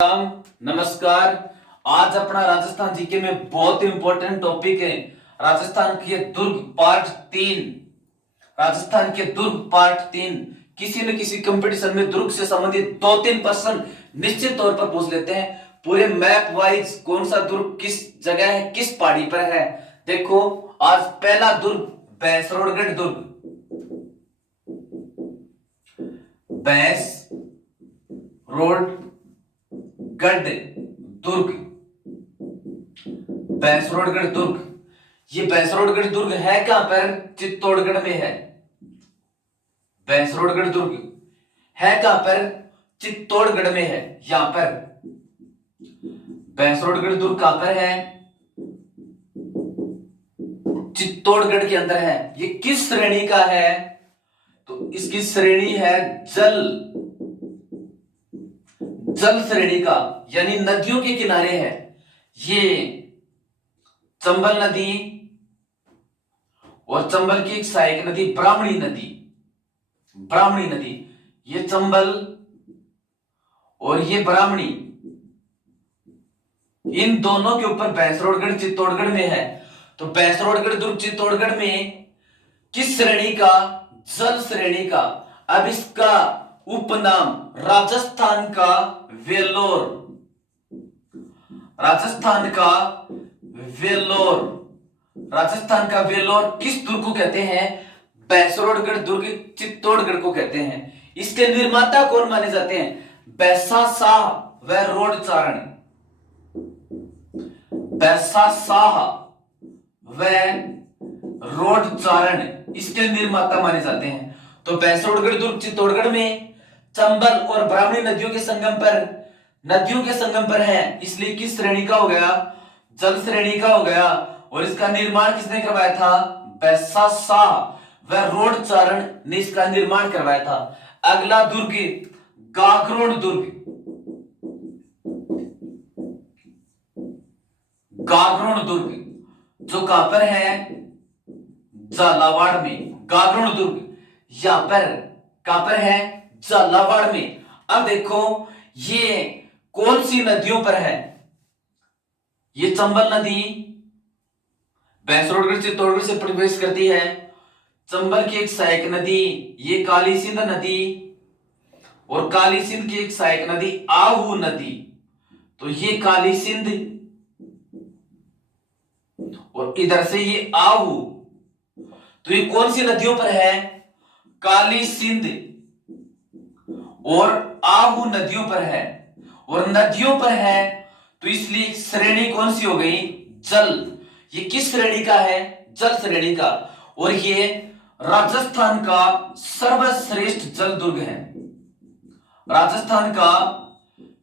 नमस्कार। आज अपना राजस्थान जीके में बहुत इंपॉर्टेंट टॉपिक है राजस्थान के दुर्ग पार्ट 3। राजस्थान के दुर्ग पार्ट 3 किसी न किसी कंपटीशन में दुर्ग से संबंधित 2-3 प्रश्न निश्चित तौर पर पूछ लेते हैं। पूरे मैप वाइज कौन सा दुर्ग किस जगह है, किस पहाड़ी पर है। देखो, आज पहला दुर्ग भैंसरोडगढ़ दुर्ग। भैंसरोडगढ़ दुर्ग, भैंसरोडगढ़ दुर्ग। ये भैंसरोडगढ़ दुर्ग है कहां पर? चित्तौड़गढ़ में है। भैंसरोडगढ़ दुर्ग है कहां पर? चित्तौड़गढ़ में है। यहां पर भैंसरोडगढ़ दुर्ग कहां पर है? चित्तौड़गढ़ के अंदर है। ये किस श्रेणी का है? तो इसकी श्रेणी है जल श्रेणी का, यानी नदियों के किनारे है। ये चंबल नदी और चंबल की एक सहायक नदी ब्राह्मणी नदी, ये चंबल और ये ब्राह्मणी, इन दोनों के ऊपर भैंसरोडगढ़ चित्तौड़गढ़ में है। तो भैंसरोडगढ़ दुर्ग चित्तौड़गढ़ में किस श्रेणी का? जल श्रेणी का। अब इसका उपनाम राजस्थान का वेलोर, राजस्थान का वेलोर किस दुर्ग को कहते हैं? भैंसरोडगढ़ दुर्ग चित्तौड़गढ़ को कहते हैं। इसके निर्माता कौन माने जाते हैं? बैसा शाह व रोडचारण, बैसा शाह व रोडचारण इसके निर्माता माने जाते हैं। तो भैंसरोडगढ़ दुर्ग चित्तौड़गढ़ में चंबल और ब्राह्मणी नदियों के संगम पर है, इसलिए किस श्रेणी का हो गया? जल श्रेणी का हो गया। और इसका निर्माण किसने करवाया था? बैसा शाह व रोडचारण ने इसका निर्माण करवाया था। अगला दुर्ग गागरोन दुर्ग। गागरोन दुर्ग जो कहां पर है? झालावाड़ में। गागरोन दुर्ग यहां पर कहां पर है? झालावाड़ में। अब देखो, ये कौन सी नदियों पर है? ये चंबल नदी भैंसरोडगढ़ चित्तौड़गढ़ से प्रवेश करती है। चंबल की एक सहायक नदी ये काली सिंध नदी, और काली सिंध की एक सहायक नदी आहू नदी। तो ये काली सिंध और इधर से ये आहू। तो ये कौन सी नदियों पर है? काली सिंध और आहू नदियों पर है। और नदियों पर है तो इसलिए श्रेणी कौन सी हो गई? जल। ये किस श्रेणी का है? जल श्रेणी का। और ये राजस्थान का सर्वश्रेष्ठ जल दुर्ग है। राजस्थान का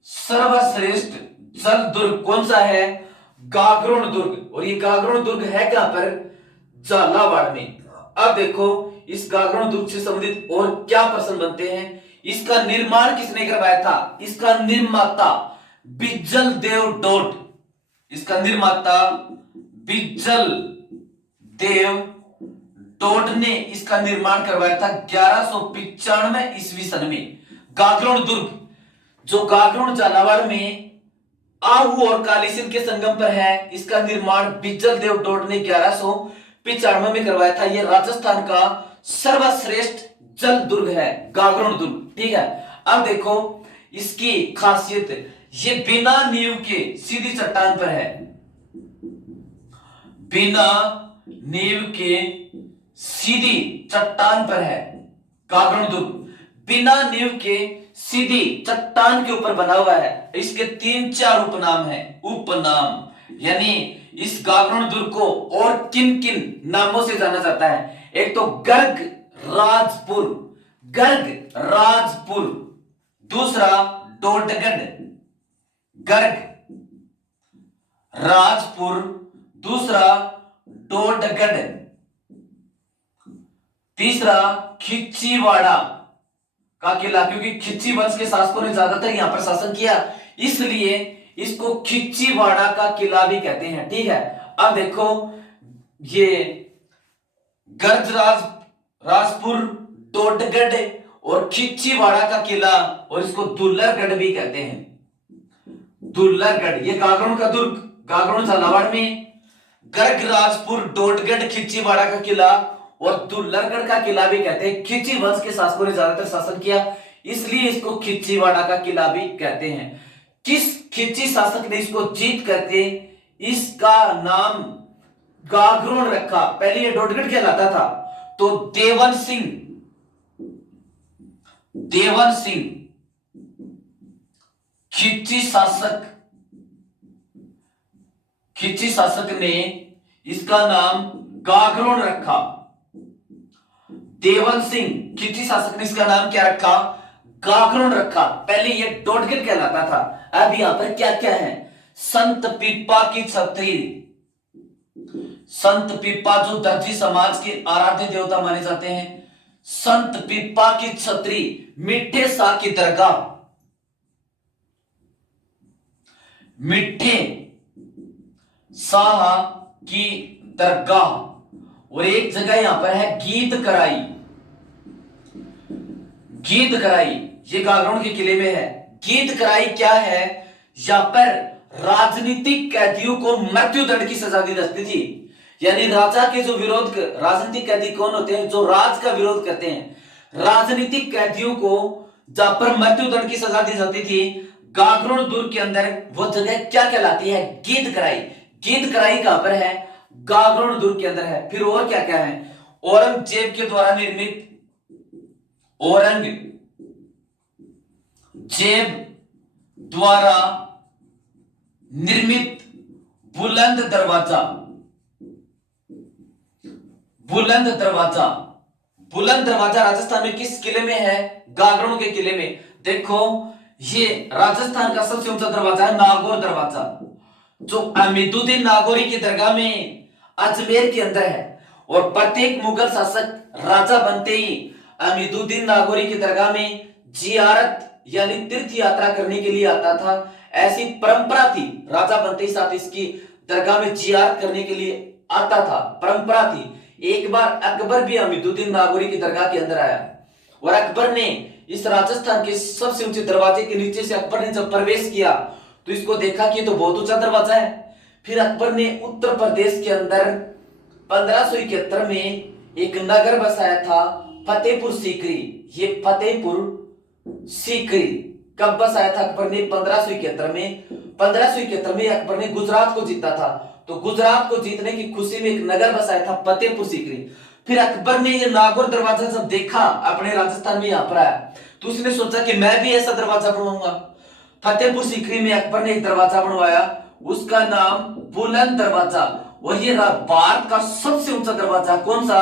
सर्वश्रेष्ठ जल दुर्ग कौन सा है? गागरोन दुर्ग। और ये गागरोन दुर्ग है कहां पर? झालावाड़ में। अब देखो, इस गागरोन दुर्ग से संबंधित और क्या प्रश्न बनते हैं। इसका निर्माण किसने करवाया था? इसका निर्माता बिज्जल देव डोट, इसका निर्माता बिज्जल देव डोट ने इसका निर्माण करवाया था 1195 ईस्वी सन में। गागरोन दुर्ग जो गागरोन झालावाड़ में आहू और काली सिंध के संगम पर है, इसका निर्माण बिज्जल देव डोट ने 1195 में करवाया था। यह राजस्थान का सर्वश्रेष्ठ जल दुर्ग है, गागरोन दुर्ग। ठीक है। अब देखो, इसकी खासियत, ये बिना नींव के सीधी चट्टान पर है। बिना नींव के सीधी चट्टान पर है गागरोन दुर्ग। बिना नींव के सीधी चट्टान के ऊपर बना हुआ है। इसके 3-4 उपनाम है। उपनाम यानी इस गागरोन दुर्ग को और किन किन नामों से जाना जाता है? एक तो गर्ग राजपुर, दूसरा डोडगढ़, गर्ग राजपुर, दूसरा डोडगढ़, तीसरा खिच्चीवाड़ा का किला, क्योंकि खिच्ची वंश के शासकों ने ज्यादातर यहां पर शासन किया, इसलिए इसको खिच्चीवाड़ा का किला भी कहते हैं। ठीक है। अब देखो, ये राजपुर, डोडगढ़ और खिच्चीवाड़ा का किला, और इसको दुल्लरगढ़ भी कहते हैं। दुल्लरगढ़, ये गागरोन का दुर्ग, गागरोन झालावाड़ में। गर्गराजपुर, डोडगढ़, खिच्चीवाड़ा का किला और दुल्लरगढ़ का किला भी कहते हैं। खिच्ची वंश के शासकों ने ज्यादातर शासन किया, इसलिए इसको खिच्चीवाड़ा का किला भी कहते हैं। किस खिच्ची शासक ने इसको जीत करके इसका नाम गागरोन रखा? पहले ये डोडगढ़ कहलाता था, तो देवन सिंह, देवन सिंह खिच्ची शासक ने इसका नाम गागरोन रखा। देवन सिंह खिच्ची शासक ने इसका नाम क्या रखा? गागरोन रखा। पहले ये डोडगढ़ कहलाता था। अब यहां पर क्या क्या है? संत पीपा की छतरी, संत पीपा जो दर्जी समाज के आराध्य देवता माने जाते हैं। संत पीपा की छतरी, मिठे शाह की दरगाह, मिठे शाह की दरगाह, और एक जगह यहां पर है गीत कराई, गीत कराई, ये गागरोन के किले में है। गीत कराई क्या है? यहां पर राजनीतिक कैदियों को मृत्यु दंड की सजा दी जाती थी। यानी राजा के जो विरोध, राजनीतिक कैदी कौन होते हैं? जो राज का विरोध करते हैं। राजनीतिक कैदियों को जहां पर मृत्यु दंड की सजा दी जाती थी, गागरोन दुर्ग के अंदर वो जगह क्या कहलाती है? गीत कराई। गीत कराई कहां पर है? गागरोन दुर्ग के अंदर है। फिर और क्या क्या है? औरंगजेब के द्वारा निर्मित, औरंगजेब द्वारा निर्मित बुलंद दरवाजा, बुलंद दरवाजा, बुलंद दरवाजा राजस्थान में किस किले में है? गागरोन के किले में। देखो ये राजस्थान का सबसे ऊंचा दरवाजा है नागौर दरवाजा, जो अमीदुद्दीन नागौरी की दरगाह में अजमेर के अंदर है। और प्रत्येक मुगल शासक राजा बनते ही अमीदुद्दीन नागौरी की दरगाह में जियारत यानी तीर्थ यात्रा करने के लिए आता था। ऐसी परंपरा थी, राजा बनते ही साथ इसकी दरगाह में जियारत करने के लिए आता था, परंपरा थी। एक बार अकबर भी अमीदुद्दीन नागौरी की दरगाह के अंदर आया और अकबर ने इस राजस्थान के सबसे ऊंचे दरवाजे के नीचे से अकबर ने जब प्रवेश किया तो इसको देखा कि तो बहुत ऊंचा दरवाजा है। फिर अकबर ने उत्तर प्रदेश के अंदर 1571 में एक नगर बसाया था, फतेहपुर सीकरी। ये फतेहपुर सीकरी कब बसाया था अकबर ने? 1571 में। 1571 में अकबर ने गुजरात को जीता था, तो गुजरात को जीतने की खुशी में एक नगर बसाया था फतेहपुर सीकरी। फिर अकबर ने ये नागौर दरवाजा जब देखा अपने राजस्थान में यहां पर आया, तो उसने सोचा कि मैं भी ऐसा दरवाजा बनवाऊंगा। फतेहपुर सीकरी में अकबर ने एक दरवाजा बनवाया, उसका नाम बुलंद दरवाजा। और ये भारत का सबसे ऊंचा दरवाजा कौन सा?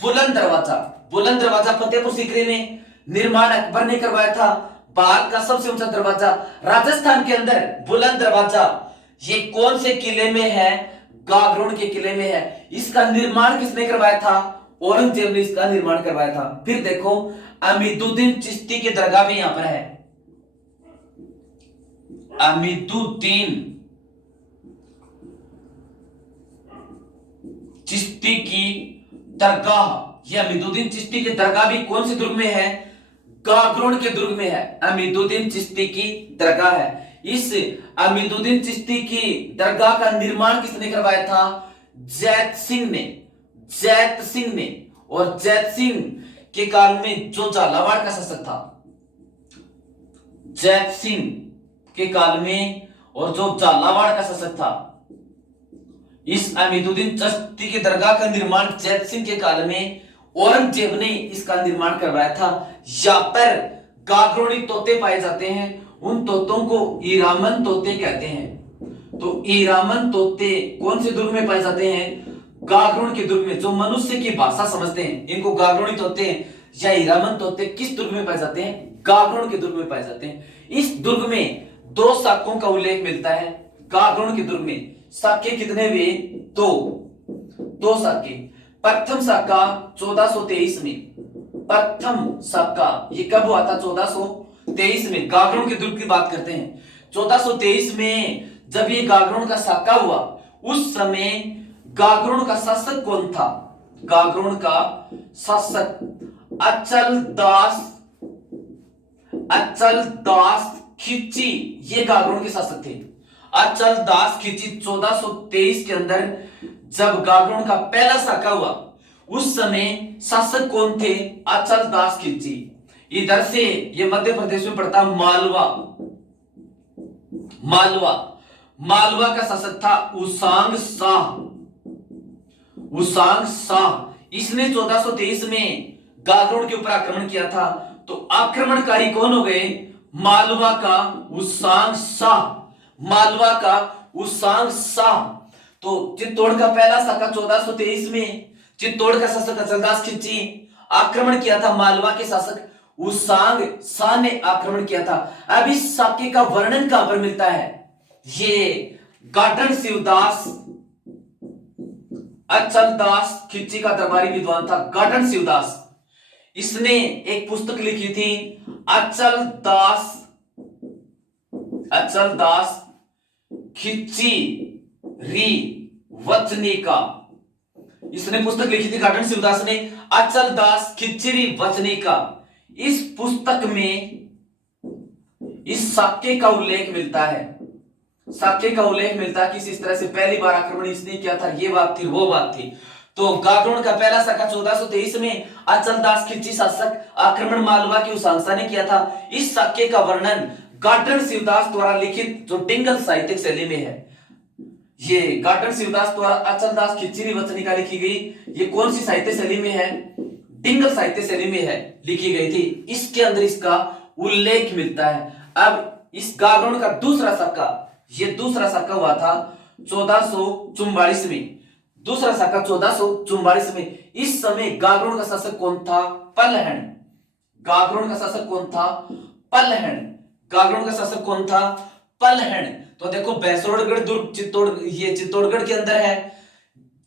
बुलंद दरवाजा। बुलंद दरवाजा फतेहपुर सीकरी में निर्माण अकबर ने करवाया था। भारत का सबसे ऊंचा दरवाजा राजस्थान के अंदर बुलंद दरवाजा, ये कौन से किले में है? गागरोन के किले में है। इसका निर्माण किसने करवाया था? औरंगजेब ने इसका निर्माण करवाया था। फिर देखो अमीदुद्दीन चिश्ती की दरगाह भी यहां पर है। अमीदुद्दीन चिश्ती की दरगाह, यह अमीदुद्दीन चिश्ती की दरगाह भी कौन से दुर्ग में है? गागरोन के दुर्ग में है। अमीदुद्दीन चिश्ती की दरगाह है। इस अमीदुद्दीन चिश्ती की दरगाह का निर्माण किसने करवाया था? जैत सिंह ने। जैत सिंह ने। और जैत सिंह के काल में जो झालावाड़ का शासक था, जैत सिंह के काल में और जो झालावाड़ का शासक था, इस अमीदुद्दीन चिश्ती की दरगाह का निर्माण जैत सिंह के काल में औरंगजेब ने इसका निर्माण करवाया था। यहां पर गागरोनी तोते पाए जाते हैं, उन तोतों को ईरामन तोते कहते हैं। तो ईरामन तोते कौन से दुर्ग में पाए जाते हैं? गागरोन के दुर्ग में। जो मनुष्य की भाषा समझते हैं इनको गागरोनी तोते या ईरामन तोते किस दुर्ग में पाए जाते हैं? गागरोन के दुर्ग में पाए जाते हैं। इस दुर्ग में 2 शाकों का उल्लेख मिलता है। गागरोन के दुर्ग में शाखे कितने हुए? 2 शाखे। प्रथम शाखा 1423 में, प्रथम शाखा ये कब हुआ था? 1423 में। गागरोन के दुर्ग की बात करते हैं। 1423 में जब ये गागरोन का शाखा हुआ, उस समय गागरोन का शासक कौन था? गागरोन का शासक अचल दास खिच्ची, ये गागरोण के शासक थे। अचल दास खिच्ची 1423 के अंदर जब गागरोण का पहला साका हुआ, उस समय शासक कौन थे? अचल दास खिच्ची। इधर से ये मध्य प्रदेश में पड़ता मालवा। मालवा, मालवा का शासक था उसांग शाह। उसांग शाह, इसने 1423 में गागरोण के ऊपर आक्रमण किया था। तो आक्रमणकारी कौन हो गए? मालवा का उसांग शाह। मालवा का उसांग शाह। तो चित्तौड़ का पहला साका 1423 में चित्तौड़ का शासक अचलदास खिच्ची, आक्रमण किया था मालवा के शासक उसांग शाह ने आक्रमण किया था। अब इस साके का वर्णन कहां पर मिलता है? ये गाटन शिवदास, अचलदास खिच्ची का दरबारी विद्वान था गाटन शिवदास। इसने एक पुस्तक लिखी थी अचलदास खिच्ची री वचनिका। इसने पुस्तक लिखी थी गाटन शिवदास ने, अचलदास खिच्ची वचनिका। इस पुस्तक में इस साक्य का उल्लेख मिलता है। साक्य का उल्लेख मिलता है कि इस तरह से पहली बार आक्रमण इसने किया था, ये बात थी, वो बात थी। तो गागरोण का पहला साका 1423 में अचलदास खिच्ची शासक आक्रमण मालवा की उसांसा ने किया था। इस साक्य का वर्णन गाटन शिवदास द्वारा लिखित जो डिंगल साहित्यिक शैली में है, ये गाटन शिवदास द्वारा अचलदास खिच्ची वचनिका लिखी गई, ये कौन सी साहित्य शैली में है? डिंगल साहित्य शैली में है, लिखी गई थी। इसके अंदर इसका उल्लेख मिलता है। अब इस गागरोण का दूसरा साका, ये दूसरा साका हुआ था 1444 में। दूसरा साका 1444 में। इस समय गागरोण का शासक कौन था? पलहन। गागरोण का शासक कौन था? पलहन। गागरोण का शासक कौन था? पलहन। तो देखो भैंसोड़गढ़ दुर्ग चित्तौड़गढ़ के अंदर है।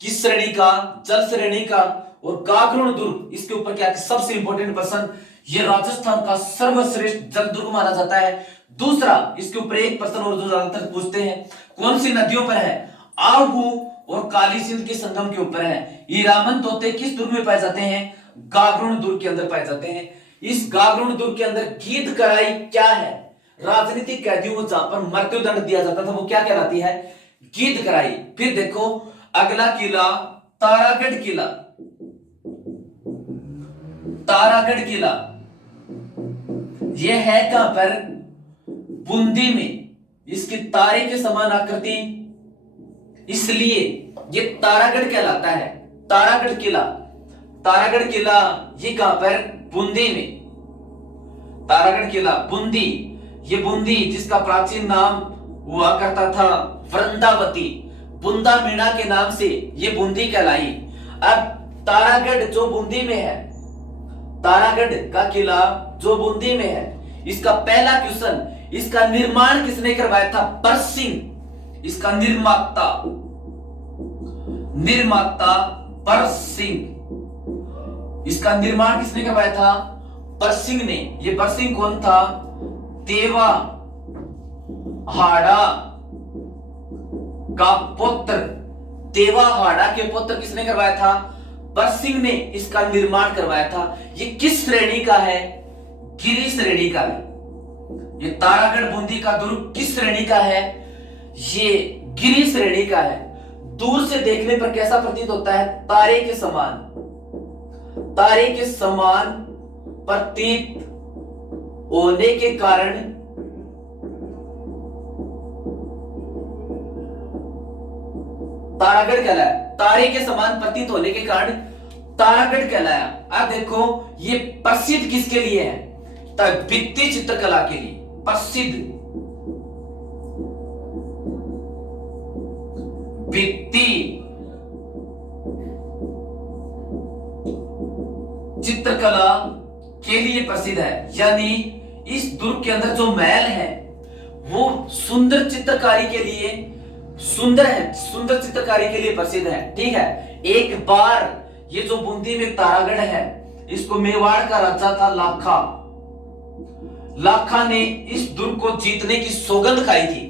किस श्रेणी का? जल श्रेणी का। और गागरोण दुर्ग, इसके ऊपर क्या सबसे इंपॉर्टेंट प्रश्न, ये राजस्थान का सर्वश्रेष्ठ जल दुर्ग माना जाता है। दूसरा, इसके ऊपर एक प्रश्न और जो ज्यादातर पूछते हैं, कौन सी नदियों पर है? आहू और काली सिंध के संगम के ऊपर है। हीरामन तोते किस दुर्ग में पाए जाते हैं? गागरोण दुर्ग के अंदर पाए जाते हैं। इस गागरोण दुर्ग के अंदर गीध कराई क्या है? राजनीतिक कैदियों को जहां पर मृत्युदंड दिया जाता था, वो क्या कहलाती है? गीध कराई। फिर देखो अगला किला तारागढ़ किला। तारागढ़ किला यह है कहां पर? बूंदी में। इसकी तारे के समान आकृति, इसलिए ये तारागढ़ कहलाता है। तारागढ़ किला, तारागढ़ किला ये कहां पर? बूंदी में। तारागढ़ किला बूंदी, ये बूंदी जिसका प्राचीन नाम हुआ करता था वृंदावती, बुंदा मीणा के नाम से ये बूंदी कहलाई। अब तारागढ़ जो बूंदी में है, तारागढ़ का किला जो बूंदी में है, इसका पहला क्वेश्चन, इसका निर्माण किसने करवाया था? परसिंह। इसका निर्माता परसिंह। इसका निर्माण किसने करवाया था? परसिंह ने। ये परसिंह कौन था? देवा हाड़ा का पुत्र। देवा हाड़ा के पुत्र किसने करवाया था? परसिंह ने इसका निर्माण करवाया था। ये किस श्रेणी का है? गिरी श्रेणी का है। ये तारागढ़ बूंदी का दुर्ग किस श्रेणी का है? ये गिरी श्रेणी का है। दूर से देखने पर कैसा प्रतीत होता है? तारे के समान। तारे के समान प्रतीत होने के कारण तारागढ़ कहलाया। तारे के समान प्रतीत होने के कारण तारागढ़ कहलाया। अब देखो ये प्रसिद्ध किसके लिए है? भित्ति चित्रकला के लिए प्रसिद्ध। भित्ति चित्रकला के लिए प्रसिद्ध है। यानी इस दुर्ग के अंदर जो महल है वो सुंदर चित्रकारी के लिए सुंदर है, सुंदर चित्रकारी के लिए प्रसिद्ध है। ठीक है। एक बार ये जो बूंदी में तारागढ़ है, इसको मेवाड़ का राजा था लाखा। लाखा ने इस दुर्ग को जीतने की सौगंध खाई थी।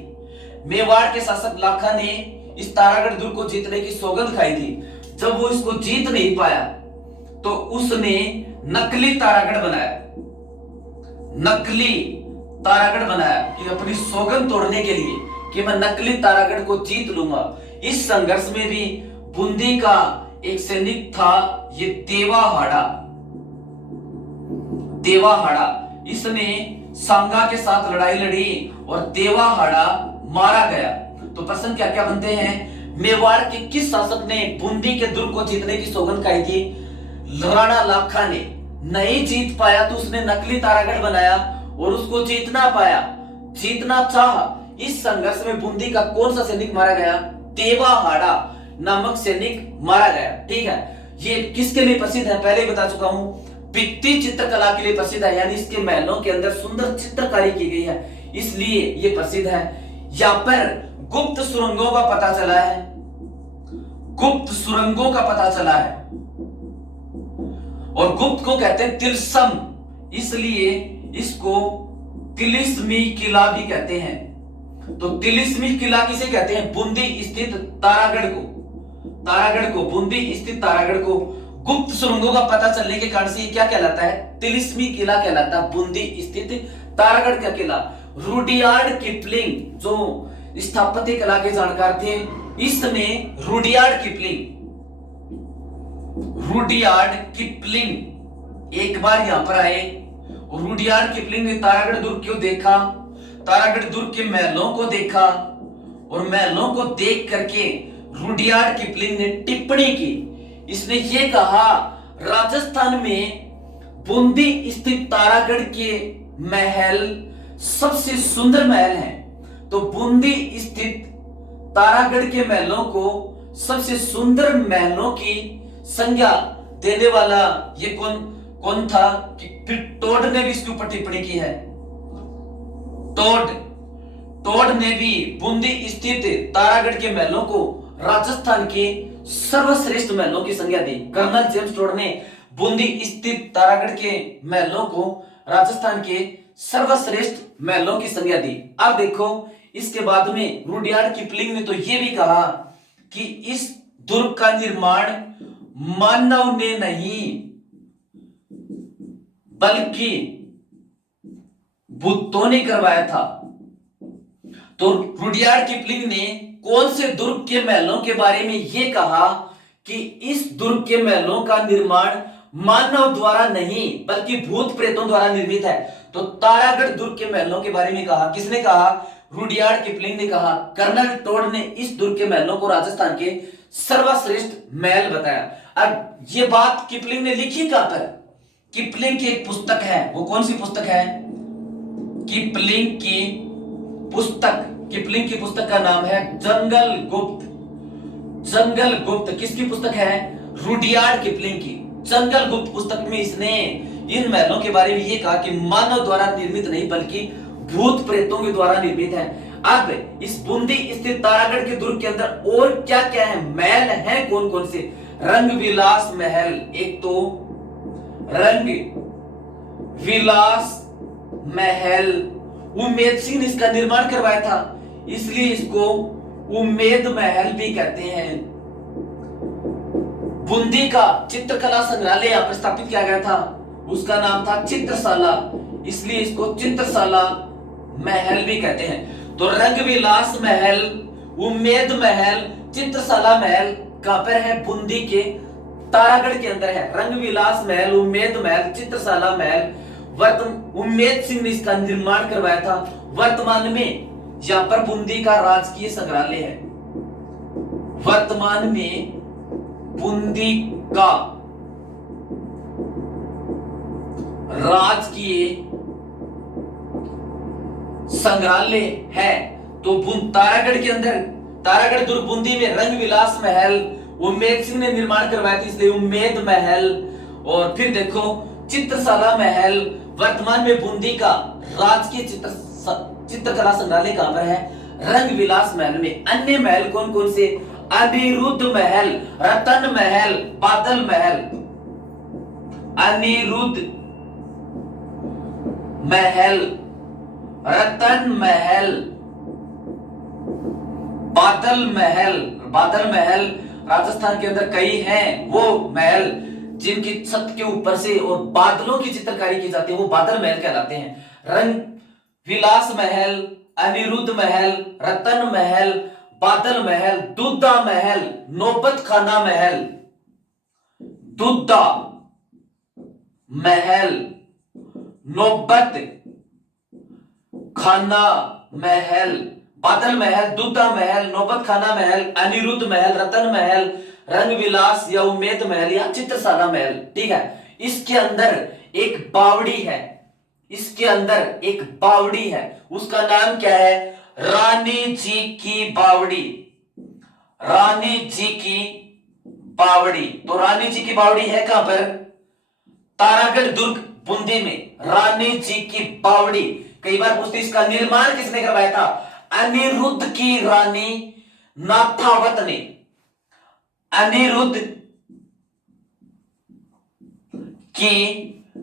मेवाड़ के शासक लाखा ने इस तारागढ़ दुर्ग को जीतने की सौगंध खाई थी। जब वो इसको जीत नहीं पाया तो उसने नकली तारागढ़ बनाया। नकली तारागढ़ बनाया कि अपनी सौगंध तोड़ने के लिए कि मैं नकली तारागढ़ को जीत लूंगा। इस संघर्ष में भी बूंदी का एक सैनिक था, ये देवाहाड़ा। देवाहाड़ा इसने सांगा के साथ लड़ाई लड़ी और देवाहाड़ा मारा गया। तो प्रश्न क्या क्या बनते हैं? मेवाड़ के किस शासक ने बूंदी के दुर्ग को जीतने की सौगंध खाई थी? राणा लाखा ने। नहीं जीत पाया तो उसने नकली तारागढ़ बनाया और उसको जीतना पाया, जीतना चाहा। इस संघर्ष में बूंदी का कौन सा सैनिक मारा गया? देवाहाड़ा नामक सैनिक मारा गया। ठीक है, ये किसके लिए प्रसिद्ध है? पहले ही बता चुका हूं, भित्ति चित्रकला के लिए प्रसिद्ध है, यानी इसके महलों के अंदर सुंदर चित्रकारी की गई है, इसलिए ये प्रसिद्ध है। यहां पर गुप्त सुरंगों का पता चला है, गुप्त सुरंगों का पता चला है, और गुप्त को कहते हैं तिलस्म, इसलिए इसको तिलिस्मी किला भी कहते हैं। तो तिलिस्मी किला किसे कहते हैं? बूंदी स्थित तारागढ़ को, तारागढ़ को, बूंदी स्थित तारागढ़ को गुप्त सुरंगों का पता चलने के कारण से ये क्या कहलाता है? तिलिस्मी किला कहलाता है, बूंदी स्थित तारागढ़ का किला। रुडियार्ड किपलिंग जो स्थापत्य कला के जानकार थे, इसने रुडियार्ड किपलिंग, रुडियार्ड किपलिंग एक बार यहां पर आए। रुडियार्ड किपलिंग ने तारागढ़ दुर्ग क्यों देखा? तारागढ़ दुर्ग के महलों को देखा और महलों को देख करके रुडियार्ड किपलिंग ने टिप्पणी की। इसने ये कहा राजस्थान में बूंदी स्थित तारागढ़ के महल सबसे सुंदर महल हैं। तो बूंदी स्थित तारागढ़ के महलों को सबसे सुंदर महलों की संज्ञा देने वाला ये कौन था? कि फिर टोड ने भी इसके ऊपर टिप्पणी की है। टोड ने भी बूंदी स्थित तारागढ़ के महलों को राजस्थान के सर्वश्रेष्ठ महलों की संज्ञा दी। कर्नल जेम्स टोड ने बूंदी स्थित तारागढ़ के महलों को राजस्थान के सर्वश्रेष्ठ महलों की संज्ञा दी। अब देखो, इसके बाद में रुडियार्ड किपलिंग ने तो यह भी कहा कि इस दुर्ग का निर्माण मानव ने नहीं बल्कि बुद्धों ने करवाया था। तो रुडियार्ड किपलिंग ने कौन से दुर्ग के महलों के बारे में यह कहा कि इस दुर्ग के महलों का निर्माण मानव द्वारा नहीं बल्कि भूत प्रेतों द्वारा निर्मित है? तो तारागढ़ दुर्ग के महलों के बारे में कहा। किसने कहा? रुडियार्ड किपलिंग ने कहा। कर्नल टोड ने इस दुर्ग के महलों को राजस्थान के सर्वश्रेष्ठ महल बताया। अब ये बात किपलिंग ने लिखी कहां पर? किपलिंग की एक पुस्तक है, वो कौन सी पुस्तक है? किपलिंग की पुस्तक, किपलिंग की पुस्तक का नाम है जंगल गुप्त। जंगल गुप्त किसकी पुस्तक है? रुडियार्ड किपलिंग की जंगल गुप्त पुस्तक में इसने इन महलों के बारे में ये कहा कि मानव द्वारा निर्मित नहीं बल्कि भूत प्रेतों के द्वारा निर्मित है। अब इस बूंदी स्थित तारागढ़ के दुर्ग के अंदर और क्या क्या है? महल हैं कौन कौन से? रंग विलास महल, एक तो रंग विलास महल उम्मेद सिंह ने इसका निर्माण करवाया था, इसलिए इसको उम्मेद महल भी कहते हैं। बूंदी का चित्रकला संग्रहालय यहां पर स्थापित किया गया था, उसका नाम था चित्रशाला, इसलिए इसको चित्रशाला महल भी कहते हैं। तो रंग विलास महल, उम्मेद महल, चित्रशाला महल कहां पर है? बूंदी के तारागढ़ के अंदर है। रंग विलास महल, उम्मेद महल, चित्रशाला महल उम्मेद सिंह ने इसका निर्माण करवाया था। वर्तमान में यहां पर बूंदी का राजकीय संग्रहालय है। वर्तमान में बूंदी का राजकीय संग्रहालय है। तो तारागढ़ के अंदर, तारागढ़ दुर्ग बूंदी में रंग विलास महल उम्मेद सिंह ने निर्माण करवाया था, इसलिए उम्मेद महल। और फिर देखो चित्रशाला महल वर्तमान में बूंदी का राजकीय चित्रकला संग्रहालय कहां पर है? रंग विलास महल में। अन्य महल कौन कौन से? अनिरुद्ध महल, रतन महल, बादल महल। अनिरुद्ध महल, रतन महल, बादल महल। बादल महल राजस्थान के अंदर कई हैं, वो महल जिनकी छत के ऊपर से और बादलों की चित्रकारी की जाती है वो बादल महल कहलाते हैं। रंग विलास महल, अनिरुद्ध महल, रतन महल, बादल महल, दूधा महल, नौबत खाना महल, दूधा महल, नौबत खाना महल, बादल महल, दूधा महल, नौबत खाना महल, अनिरुद्ध महल, रतन महल, रंग विलास या उम्मेद महल या चित्रशाला महल। ठीक है, इसके अंदर एक बावड़ी है, इसके अंदर एक बावड़ी है, उसका नाम क्या है? रानी जी की बावड़ी, रानी जी की बावड़ी। तो रानी जी की बावड़ी है कहां पर? तारागढ़ दुर्ग बूंदी में रानी जी की बावड़ी। कई बार पूछते इसका निर्माण किसने करवाया था? अनिरुद्ध की रानी नाथावत ने, अनिरुद्ध की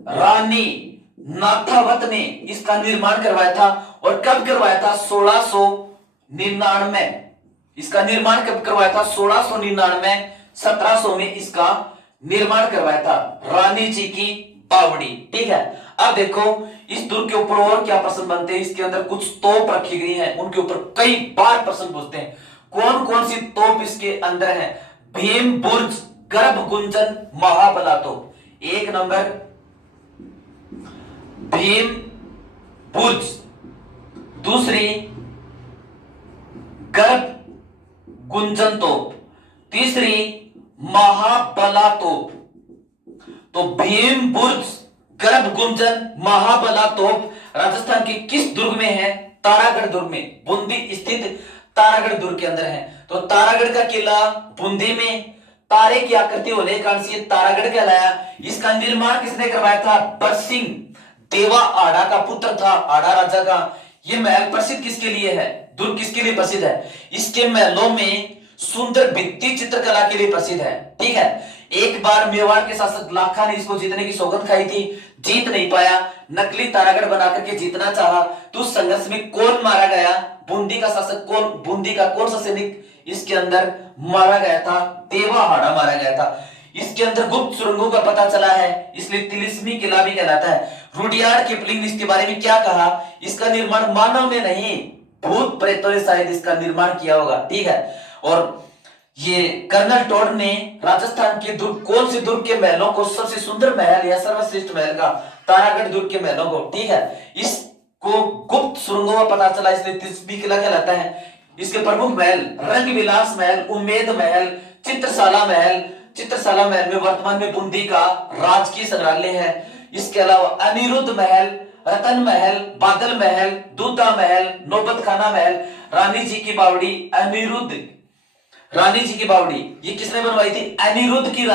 रानी नाथावत ने इसका निर्माण करवाया था। और कब करवाया था? 1699। इसका निर्माण कब करवाया था? 1699। 1700 में इसका निर्माण करवाया था रानी जी की बावड़ी। ठीक है, अब देखो इस दुर्ग के ऊपर और क्या प्रश्न बनते हैं। इसके अंदर कुछ तोप रखी गई है, उनके ऊपर कई बार प्रश्न पूछते हैं। कौन कौन सी तोप इसके अंदर है? भीम बुर्ज, गर्भ गुंजन, महाबला तोप। एक नंबर भीम बुर्ज, दूसरी गर्भ गुंजन तोप, तीसरी महाबला तोप। तो भीम बुर्ज, गर्भ गुंजन, महाबला तोप राजस्थान के किस दुर्ग में है? तारागढ़ दुर्ग में, बूंदी स्थित तारागढ़ दुर्ग के अंदर है। तो तारागढ़ का किला बूंदी में, तारे की आकृति होने के कारण से तारागढ़ कहलाया। इसका निर्माण किसने करवाया था? बरसिंह देवा आड़ा का पुत्र था, आड़ा राजा का। यह महल प्रसिद्ध किसके लिए है? दुर्ग किसके लिए प्रसिद्ध है? इसके महलों में सुंदर भित्ति चित्रकला के लिए प्रसिद्ध है। ठीक है, एक बार मेवाड़ के शासक लाखा ने इसको जीतने की सौगंध खाई थी, जीत नहीं पाया, नकली तारागढ़ बनाकर के जीतना चाहा। तो उस संघर्ष में कौन मारा गया? बूंदी का शासक कौन? बूंदी का कौन सा सैनिक इसके अंदर मारा गया था? देवाहाड़ा मारा गया था। इसके अंदर गुप्त सुरंगों का पता चला है, इसलिए तिलिस्मी किला भी कहलाता है। रुडियार्ड किपलिंग ने इसके बारे में क्या कहा? इसका निर्माण मानव ने नहीं, भूत प्रेतों ने शायद इसका निर्माण किया होगा। ठीक है, और ये कर्नल टॉड ने राजस्थान के दुर्ग, कौन से दुर्ग के महलों को सबसे सुंदर महल या सर्वश्रेष्ठ महल का? तारागढ़ दुर्ग के महलों को। ठीक है, इसको गुप्त सुरंगों में पता चला, इसलिए तिलिस्मी किला कहलाता है। इसके प्रमुख महल रंग विलास महल, उम्मेद महल, चित्रशाला महल। चित्रशाला महल में वर्तमान में बूंदी का राजकीय संग्रहालय है। इसके अलावा अनिरुद्ध महल, रतन महल, बादल महल, दूधा महल, नौबत खाना महल, रानी जी की बावड़ी। अनिरुद्ध, रानी जी की बावड़ी ये किसने बनवाई थी? अनिरुद्ध की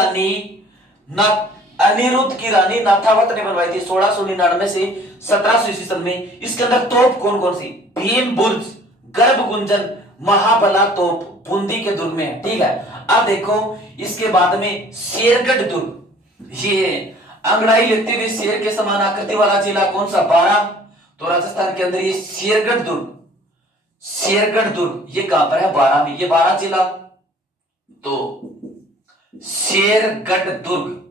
रानी नाथावत ने बनवाई थी 1699 से 1700 ईस्वी सन में। इसके अंदर तोप कौन कौन सी? भीम बुर्ज, गर्भ गुंजन, महाबला तोप बूंदी के दुर्ग में है। ठीक है, अब देखो इसके बाद में शेरगढ़ दुर्ग, ये अंगड़ाई लेते हुए शेर के समान आकृति वाला जिला कौन सा? बारां। तो राजस्थान के अंदर ये शेरगढ़ दुर्ग, शेरगढ़ दुर्ग ये कहां पर है? बारां में। ये बारां जिला, तो शेरगढ़ दुर्ग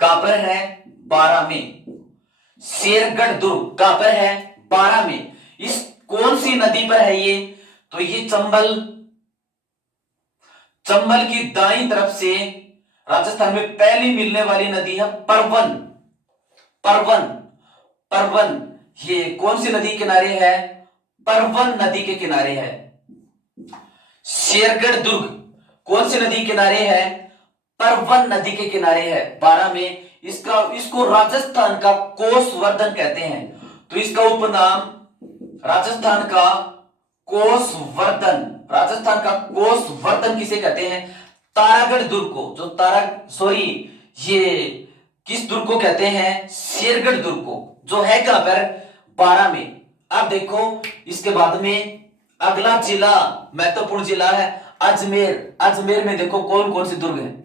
कहां पर है? बारां में। शेरगढ़ दुर्ग कहां पर है? बारां में। इस कौन सी नदी पर है ये? तो ये चंबल, चंबल की दाईं तरफ से राजस्थान में पहली मिलने वाली नदी है परवन। परवन, परवन ये कौन सी नदी किनारे है? परवन नदी के किनारे है। शेरगढ़ दुर्ग कौन सी नदी किनारे है? परवन नदी के किनारे है, बारां में। इसको राजस्थान का कोसवर्धन कहते हैं। तो इसका उपनाम राजस्थान का कोसवर्धन, राजस्थान का कोसवर्धन किसे कहते हैं? तारागढ़ दुर्ग को, ये किस दुर्ग को कहते हैं? शेरगढ़ दुर्ग को, जो है कहां पर? बारां में। अब देखो इसके बाद में अगला जिला, महत्वपूर्ण जिला है अजमेर। अजमेर में देखो कौन कौन से दुर्ग हैं।